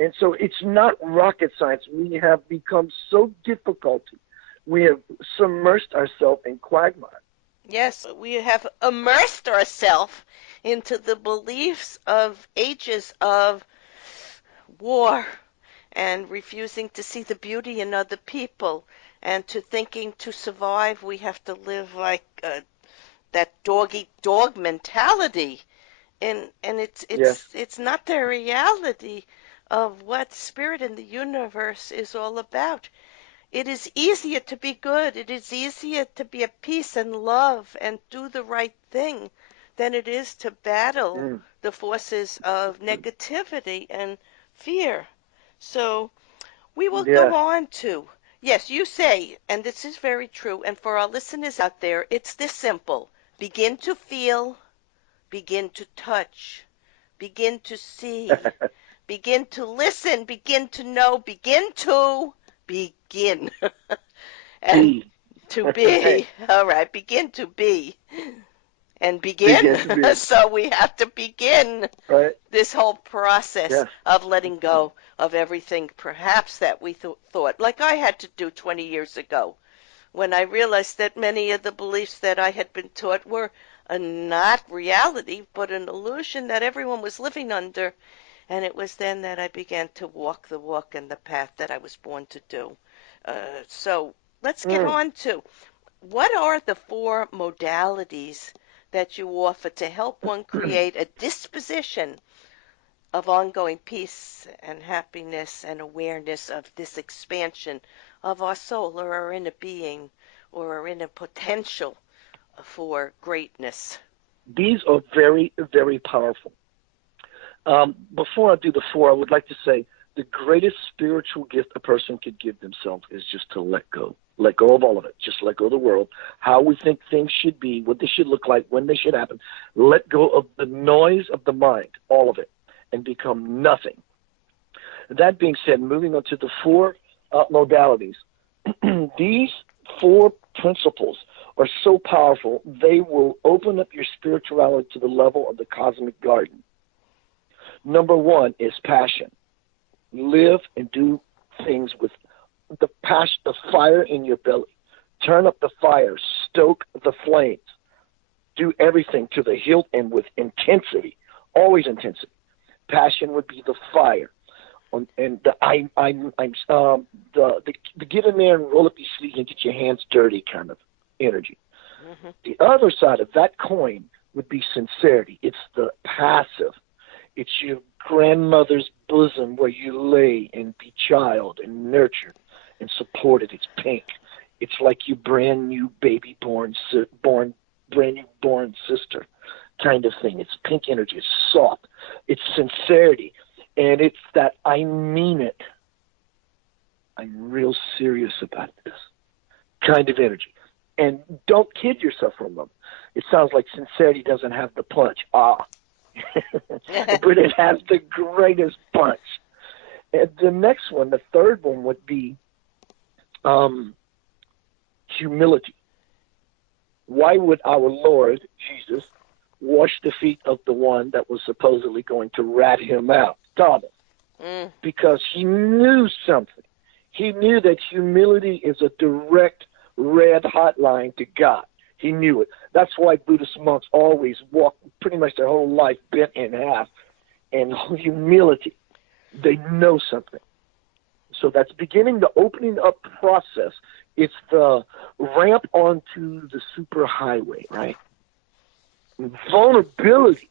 And so it's not rocket science. We have become so difficult. We have submersed ourselves in quagmire. Yes, we have immersed ourselves into the beliefs of ages of war and refusing to see the beauty in other people and to thinking to survive we have to live like that dog eat dog mentality. And Yes. it's not the reality of what spirit in the universe is all about. It is easier to be good. It is easier to be at peace and love and do the right thing than it is to battle Mm. the forces of negativity and fear. So we will go Yes. on to, yes, you say, and this is very true, and for our listeners out there, it's this simple. Begin to feel, begin to touch, begin to see, begin to listen, begin to know, begin and Be. to Right. be. All right, begin to be and begin. Begin to be. So we have to begin Right. this whole process Yes. of letting go of everything perhaps that we thought, like I had to do 20 years ago when I realized that many of the beliefs that I had been taught were not reality, but an illusion that everyone was living under. And it was then that I began to walk the walk and the path that I was born to do. So let's get Mm. on to what are the four modalities that you offer to help one create a disposition of ongoing peace and happiness and awareness of this expansion of our soul or our inner being or our inner potential for greatness. These are very, very powerful. Before I do the four, I would like to say the greatest spiritual gift a person could give themselves is just to let go. Let go of all of it. Just let go of the world, how we think things should be, what they should look like, when they should happen. Let go of the noise of the mind, all of it, and become nothing. That being said, moving on to the four modalities, these four principles are so powerful, they will open up your spirituality to the level of the cosmic garden. Number one is passion. Live and do things with the passion, the fire in your belly. Turn up the fire, stoke the flames. Do everything to the hilt and with intensity, always intensity. Passion would be the fire. And the get in there and roll up your sleeves and get your hands dirty kind of energy. Mm-hmm. The other side of that coin would be sincerity. It's the passive. It's your grandmother's bosom where you lay and be child and nurtured and supported. It's pink. It's like your brand new baby born sister kind of thing. It's pink energy. It's soft. It's sincerity. And it's that I mean it. I'm real serious about this kind of energy. And don't kid yourself for a moment. It sounds like sincerity doesn't have the punch. But it has the greatest punch. And the next one, the third one, would be humility. Why would our Lord Jesus wash the feet of the one that was supposedly going to rat him out, Thomas? Because he knew something. He knew that humility is a direct red hotline to God. He knew it. That's why Buddhist monks always walk pretty much their whole life bent in half. And humility, they know something. So that's beginning the opening up process. It's the ramp onto the superhighway, right? Vulnerability.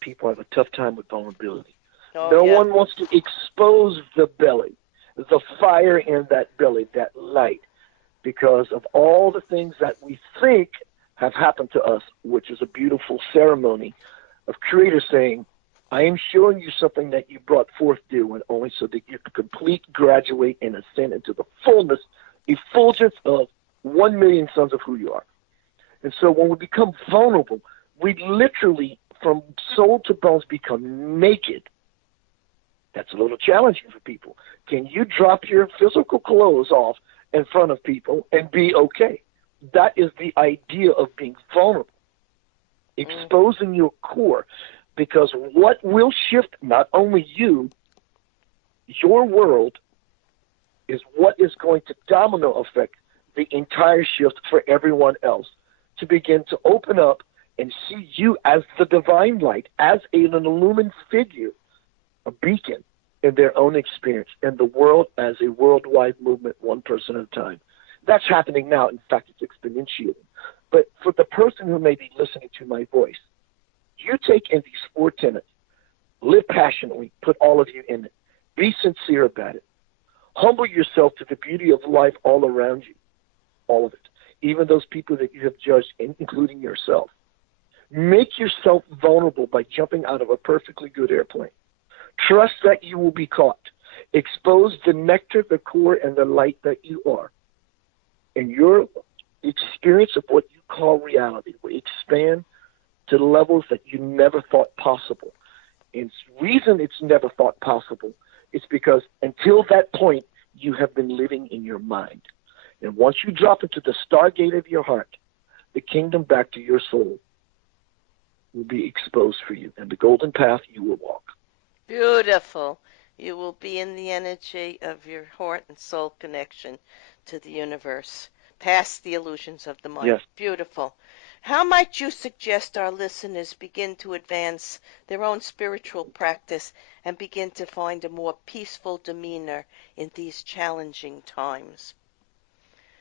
People have a tough time with vulnerability. No one wants to expose the belly, the fire in that belly, that light, because of all the things that we think have happened to us, which is a beautiful ceremony of Creator saying, I am showing you something that you brought forth, dear one, only so that you can complete, graduate, and ascend into the fullness, effulgence of 1 million sons of who you are. And so when we become vulnerable, we literally, from soul to bones, become naked. That's a little challenging for people. Can you drop your physical clothes off in front of people and be okay? That is the idea of being vulnerable, exposing your core, because what will shift not only you, your world is what is going to domino affect the entire shift for everyone else to begin to open up and see you as the divine light, as an illumined figure, a beacon in their own experience, and the world as a worldwide movement, one person at a time. That's happening now. In fact, it's exponentiating. But for the person who may be listening to my voice, you take in these 4 tenets, live passionately, put all of you in it, be sincere about it, humble yourself to the beauty of life all around you, all of it, even those people that you have judged, including yourself. Make yourself vulnerable by jumping out of a perfectly good airplane. Trust that you will be caught. Expose the nectar, the core, and the light that you are. And your experience of what you call reality will expand to levels that you never thought possible. And the reason it's never thought possible is because until that point, you have been living in your mind. And once you drop into the stargate of your heart, the kingdom back to your soul will be exposed for you. And the golden path you will walk. Beautiful. You will be in the energy of your heart and soul connection to the universe, past the illusions of the mind. Yes. Beautiful. How might you suggest our listeners begin to advance their own spiritual practice and begin to find a more peaceful demeanor in these challenging times?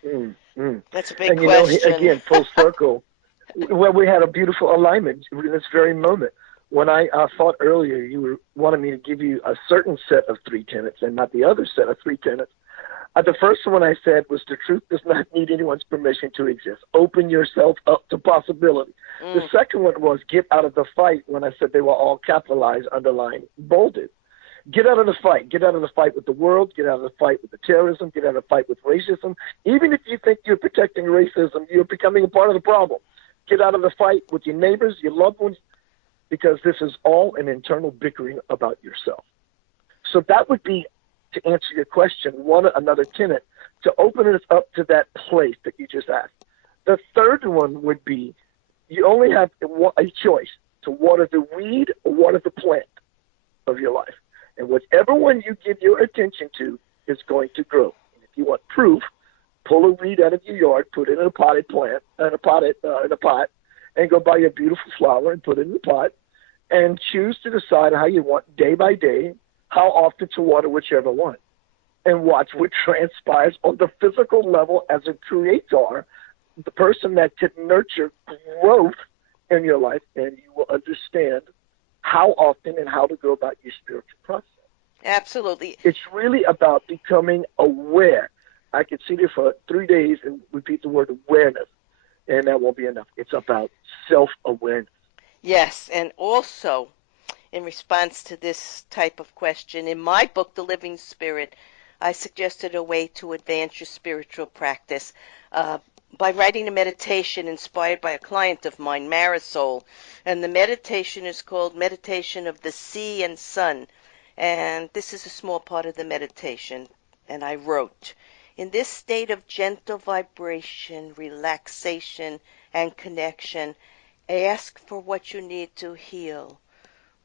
That's a big question. Again, full circle. Well, we had a beautiful alignment in this very moment. When I thought earlier you wanted me to give you a certain set of 3 tenets and not the other set of 3 tenets, the first one I said was the truth does not need anyone's permission to exist. Open yourself up to possibility. The second one was get out of the fight when I said they were all capitalized, underlined, bolded. Get out of the fight. Get out of the fight with the world. Get out of the fight with the terrorism. Get out of the fight with racism. Even if you think you're protecting racism, you're becoming a part of the problem. Get out of the fight with your neighbors, your loved ones, because this is all an internal bickering about yourself. So that would be, to answer your question, another tenet, to open us up to that place that you just asked. The third one would be you only have a choice to water the weed or water the plant of your life. And whichever one you give your attention to is going to grow. And if you want proof, pull a weed out of your yard, put it in a potted plant, in a pot, and go buy a beautiful flower and put it in the pot, and choose to decide how you want, day by day, how often to water whichever one. And watch what transpires on the physical level as a creator, the person that can nurture growth in your life, and you will understand how often and how to go about your spiritual process. Absolutely. It's really about becoming aware. I could sit here for 3 days and repeat the word awareness, and that won't be enough. It's about self-awareness. Yes, and also, in response to this type of question, in my book, The Living Spirit, I suggested a way to advance your spiritual practice by writing a meditation inspired by a client of mine, Marisol. And the meditation is called Meditation of the Sea and Sun. And this is a small part of the meditation. And I wrote, in this state of gentle vibration, relaxation, and connection, ask for what you need to heal,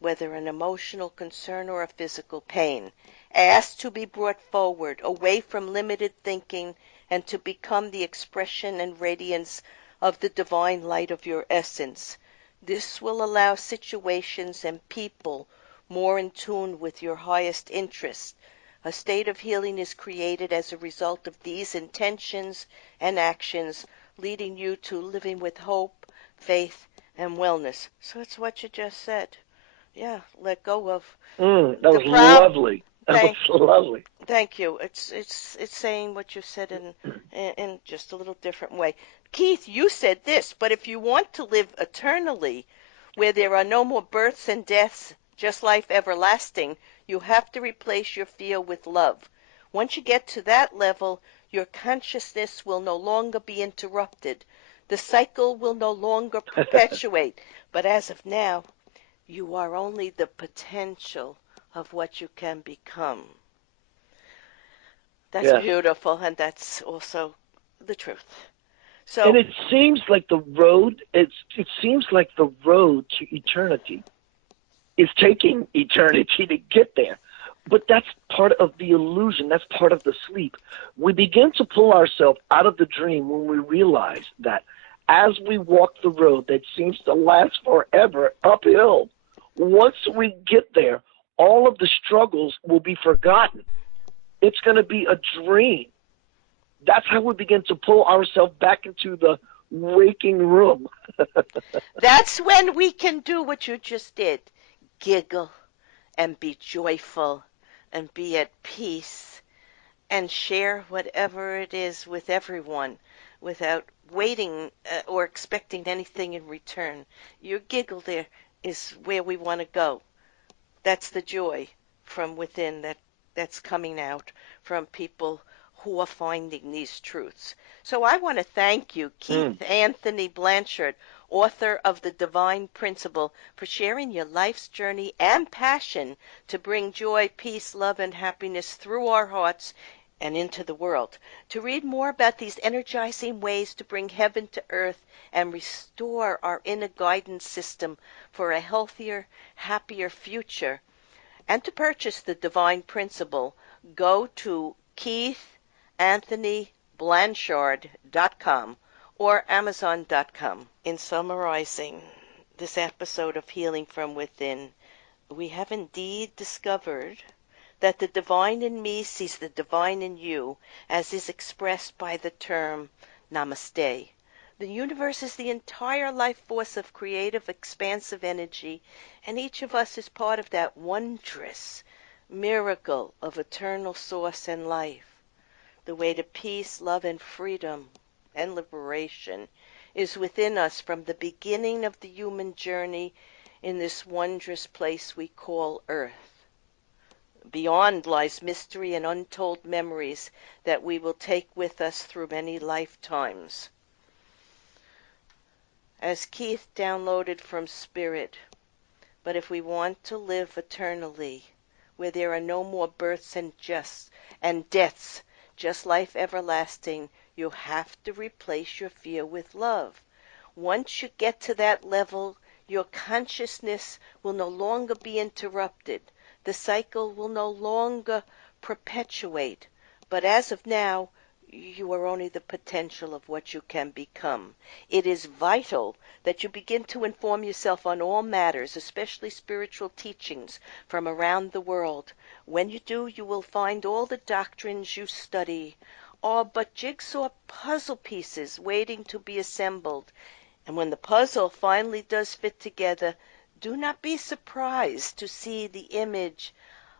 whether an emotional concern or a physical pain. Ask to be brought forward, away from limited thinking, and to become the expression and radiance of the divine light of your essence. This will allow situations and people more in tune with your highest interests. A state of healing is created as a result of these intentions and actions, leading you to living with hope, faith, and wellness. So it's what you just said. Yeah, let go of That was lovely. That was lovely. Thank you. It's saying what you said in just a little different way. Keith, you said this, but if you want to live eternally, where there are no more births and deaths, just life everlasting, you have to replace your fear with love. Once you get to that level, your consciousness will no longer be interrupted. The cycle will no longer perpetuate. But as of now, you are only the potential of what you can become. That's beautiful, and that's also the truth. So, and it seems like the road. It seems like the road to eternity is taking eternity to get there. But that's part the illusion. That's part of the sleep. We begin to pull ourselves out of the dream when we realize that as we walk the road that seems to last forever uphill, once we get there, all of the struggles will be forgotten. It's going to be a dream. That's how we begin to pull ourselves back into the waking room. That's when we can do what you just did. Giggle and be joyful and be at peace and share whatever it is with everyone without waiting or expecting anything in return. Your giggle there is where we want to go. That's the joy from within that's coming out from people who are finding these truths. So I want to thank you, Keith Anthony Blanchard, author of The Divine Principle, for sharing your life's journey and passion to bring joy, peace, love, and happiness through our hearts and into the world. To read more about these energizing ways to bring heaven to earth and restore our inner guidance system for a healthier, happier future, and to purchase The Divine Principle, go to KeithAnthonyBlanchard.com or Amazon.com. In summarizing this episode of Healing from Within, we have indeed discovered that the divine in me sees the divine in you, as is expressed by the term Namaste. The universe is the entire life force of creative, expansive energy, and each of us is part of that wondrous miracle of eternal source and life. The way to peace, love, and freedom and liberation is within us from the beginning of the human journey in this wondrous place we call Earth. Beyond lies mystery and untold memories that we will take with us through many lifetimes. As Keith downloaded from Spirit, but if we want to live eternally, where there are no more births and deaths, just life everlasting, you have to replace your fear with love. Once you get to that level, your consciousness will no longer be interrupted. The cycle will no longer perpetuate. But as of now, you are only the potential of what you can become. It is vital that you begin to inform yourself on all matters, especially spiritual teachings from around the world. When you do, you will find all the doctrines you study are but jigsaw puzzle pieces waiting to be assembled. And when the puzzle finally does fit together, do not be surprised to see the image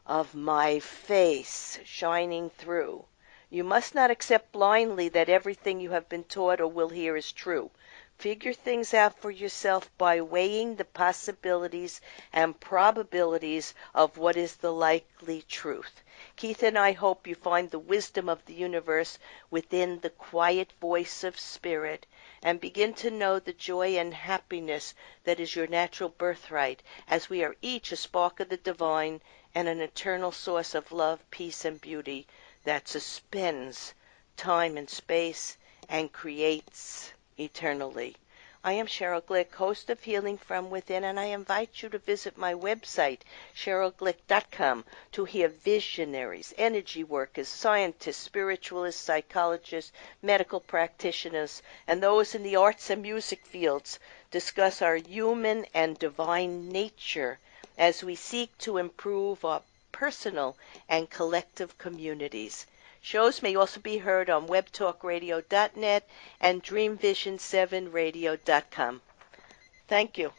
of my face shining through. You must not accept blindly that everything you have been taught or will hear is true. Figure things out for yourself by weighing the possibilities and probabilities of what is the likely truth. Keith and I hope you find the wisdom of the universe within the quiet voice of Spirit and begin to know the joy and happiness that is your natural birthright, as we are each a spark of the divine and an eternal source of love, peace, and beauty that suspends time and space and creates eternally. I am Sheryl Glick, host of Healing from Within, and I invite you to visit my website, SherylGlick.com, to hear visionaries, energy workers, scientists, spiritualists, psychologists, medical practitioners, and those in the arts and music fields discuss our human and divine nature as we seek to improve our personal and collective communities. Shows may also be heard on webtalkradio.net and dreamvision7radio.com. Thank you.